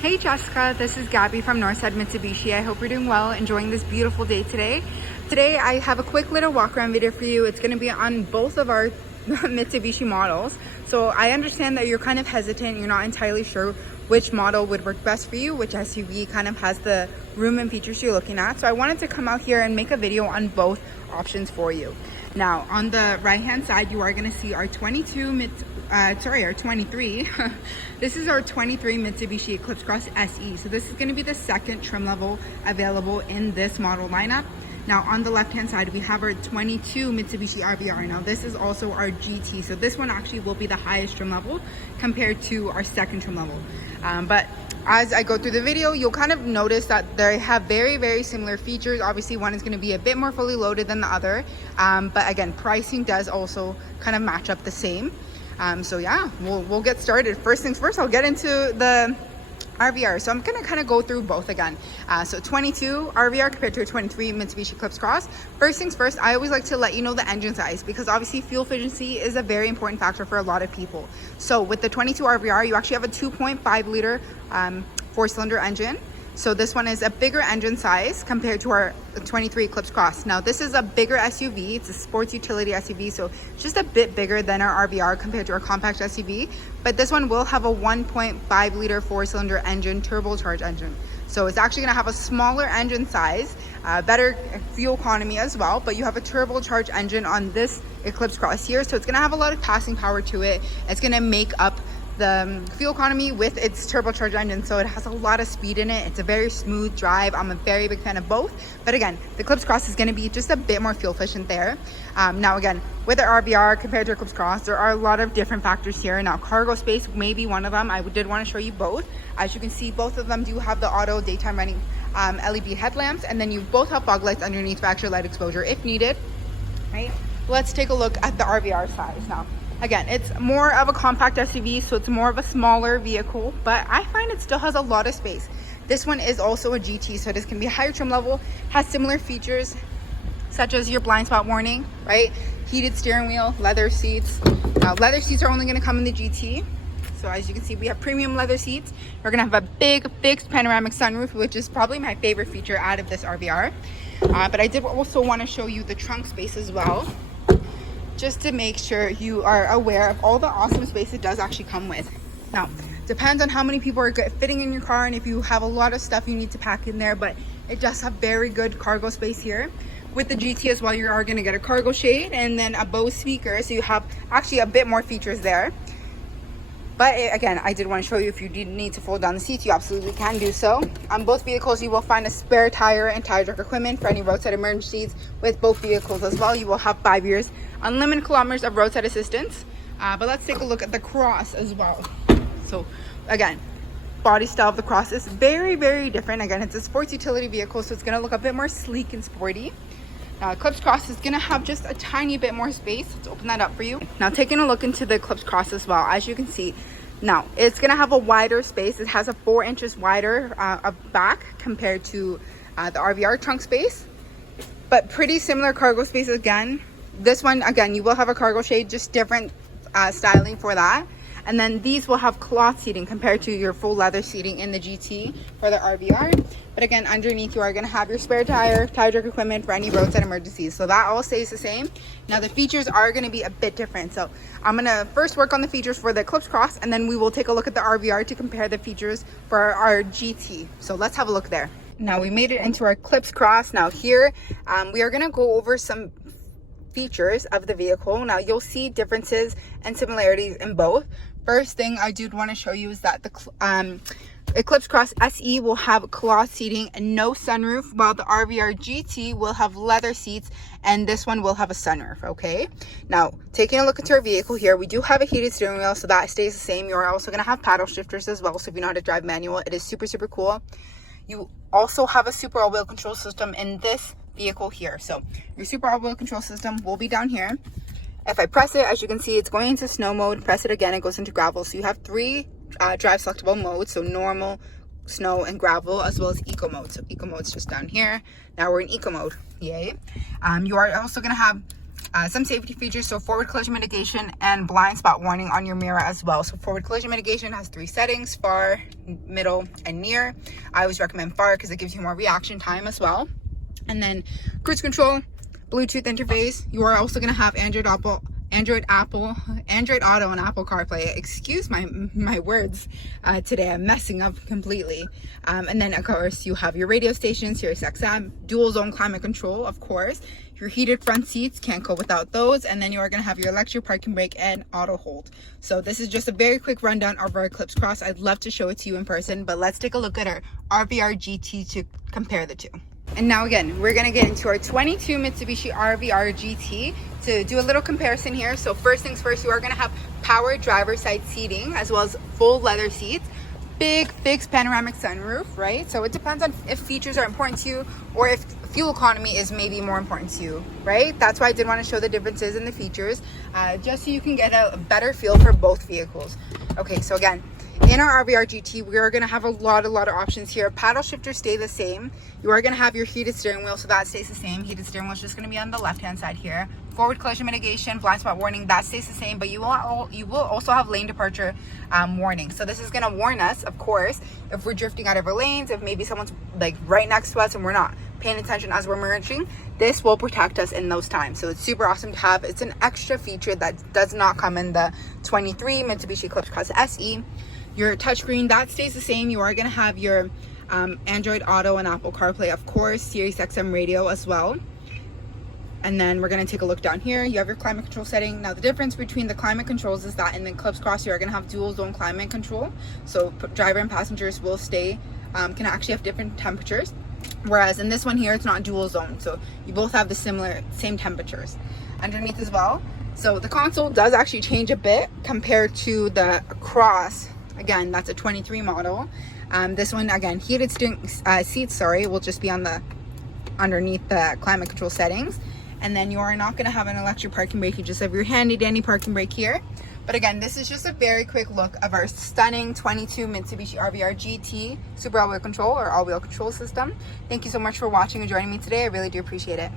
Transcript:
Hey Jessica, this is Gabby from Northside Mitsubishi. I hope you're doing well, enjoying this beautiful day today. Today I have a quick little walk around video for you. It's going to be on both of our Mitsubishi models. So I understand that you're kind of hesitant, you're not entirely sure which model would work best for you, which SUV kind of has the room and features you're looking at. So I wanted to come out here and make a video on both options for you. Now on the right hand side, you are going to see our 23. This is our 23 Mitsubishi Eclipse Cross SE. So this is going to be the second trim level available in this model lineup. Now on the left hand side, we have our 22 Mitsubishi Rvr. Now this is also our GT. So this one actually will be the highest trim level compared to our second trim level. But as I go through the video, you'll kind of notice that they have very similar features. Obviously one is going to be a bit more fully loaded than the other. But again, pricing does also kind of match up the same. So yeah, we'll get started. First things first, I'll get into the Rvr. So I'm gonna kind of go through both again. So 22 Rvr compared to a 23 Mitsubishi Eclipse Cross. First things first, I always like to let you know the engine size because obviously fuel efficiency is a very important factor for a lot of people. So with the 22 Rvr, you actually have a 2.5 liter 4-cylinder engine. So this one is a bigger engine size compared to our 23 Eclipse Cross. Now this is a bigger SUV, it's a sports utility SUV, so just a bit bigger than our Rvr compared to our compact SUV. But this one will have a 1.5 liter 4-cylinder engine, turbocharged engine. So it's actually gonna have a smaller engine size, better fuel economy as well, but you have a turbocharged engine on this Eclipse Cross here. So it's gonna have a lot of passing power to it. It's gonna make up the fuel economy with its turbocharged engine, so it has a lot of speed in it. It's a very smooth drive. I'm a very big fan of both, but again, the Eclipse Cross is going to be just a bit more fuel efficient there. Now again, with the Rvr compared to Eclipse Cross, there are a lot of different factors here. Now cargo space may be one of them. I did want to show you both. As you can see, both of them do have the auto daytime running LED headlamps, and then you both have fog lights underneath for extra light exposure if needed. Right, let's take a look at the Rvr size now. Again, it's more of a compact SUV, so it's more of a smaller vehicle, but I find it still has a lot of space. This one is also a GT, so this can be a higher trim level, has similar features such as your blind spot warning, right? Heated steering wheel, leather seats. Now, leather seats are only going to come in the GT. So as you can see, we have premium leather seats. We're going to have a big fixed panoramic sunroof, which is probably my favorite feature out of this Rvr. But I did also want to show you the trunk space as well, just to make sure you are aware of all the awesome space it does actually come with. Now, depends on how many people are fitting in your car and if you have a lot of stuff you need to pack in there, but it does have very good cargo space here. With the GT as well, you are gonna get a cargo shade and then a Bose speaker, so you have actually a bit more features there. But again, I did want to show you if you need to fold down the seats, you absolutely can do so. On both vehicles, you will find a spare tire and tire track equipment for any roadside emergencies. With both vehicles as well, you will have 5 years, unlimited kilometers of roadside assistance. But let's take a look at the Cross as well. So again, body style of the Cross is very different. Again, it's a sports utility vehicle, so it's going to look a bit more sleek and sporty. Now, Eclipse Cross is going to have just a tiny bit more space. Let's open that up for you. Now, taking a look into the Eclipse Cross as well, as you can see, now it's going to have a wider space. It has a 4 inches wider back compared to the Rvr trunk space, but pretty similar cargo space again. This one, again, you will have a cargo shade, just different styling for that. And then these will have cloth seating compared to your full leather seating in the GT for the Rvr. But again, underneath you are going to have your spare tire, tire track equipment for any roadside emergencies. So that all stays the same. Now the features are going to be a bit different. So I'm going to first work on the features for the Eclipse Cross, and then we will take a look at the Rvr to compare the features for our GT. So let's have a look there. Now we made it into our Eclipse Cross. Now here we are going to go over some features of the vehicle. Now you'll see differences and similarities in both. First thing I do want to show you is that the Eclipse Cross SE will have cloth seating and no sunroof, while the Rvr GT will have leather seats and this one will have a sunroof. Okay, now taking a look into our vehicle here, we do have a heated steering wheel, so that stays the same. You're also going to have paddle shifters as well, so if you know how to drive manual, it is super cool. You also have a super all-wheel control system in this vehicle here, so your super all-wheel control system will be down here. If I press it, as you can see, it's going into snow mode. Press it again, it goes into gravel. So you have 3 drive selectable modes, so normal, snow, and gravel, as well as eco mode. So eco mode's just down here. Now we're in eco mode. Yay. You are also going to have Some safety features, so forward collision mitigation and blind spot warning on your mirror as well. So forward collision mitigation has 3 settings: far, middle, and near. I always recommend far because it gives you more reaction time as well. And then cruise control, Bluetooth interface. You are also going to have Android Auto, and Apple CarPlay. Excuse my words today. I'm messing up completely. And then of course you have your radio station, Sirius XM, dual zone climate control, of course. Your heated front seats, can't go without those. And then you are going to have your electric parking brake and auto hold. So this is just a very quick rundown of our Eclipse Cross. I'd love to show it to you in person, but let's take a look at our RVR GT to compare the two. And now again, we're going to get into our 22 Mitsubishi RVR GT to do a little comparison here. So first things first, you are going to have power driver side seating as well as full leather seats, big fixed panoramic sunroof, right? So it depends on if features are important to you or if fuel economy is maybe more important to you, right? That's why I did want to show the differences in the features, just so you can get a better feel for both vehicles. Okay, so again, in our RVR GT, we are going to have a lot of options here. Paddle shifters stay the same. You are going to have your heated steering wheel, so that stays the same. Heated steering wheel is just going to be on the left-hand side here. Forward collision mitigation, blind spot warning, that stays the same, but you will also have lane departure warning. So this is going to warn us, of course, if we're drifting out of our lanes, if maybe someone's like right next to us and we're not paying attention as we're merging. This will protect us in those times. So it's super awesome to have. It's an extra feature that does not come in the 23 Mitsubishi Eclipse Cross SE. Your touchscreen, that stays the same. You are going to have your Android Auto and Apple CarPlay, of course, Sirius XM radio as well. And then we're going to take a look down here. You have your climate control setting. Now the difference between the climate controls is that in the Eclipse Cross you are going to have dual zone climate control. So driver and passengers will stay, can actually have different temperatures. Whereas in this one here, it's not dual zone. So you both have the same temperatures underneath as well. So the console does actually change a bit compared to the Cross. Again, that's a 23 model. This one, again, heated seats, will just be on the underneath the climate control settings. And then you are not going to have an electric parking brake. You just have your handy dandy parking brake here. But again, this is just a very quick look of our stunning 22 Mitsubishi RVR GT Super All-Wheel Control or All-Wheel Control System. Thank you so much for watching and joining me today. I really do appreciate it.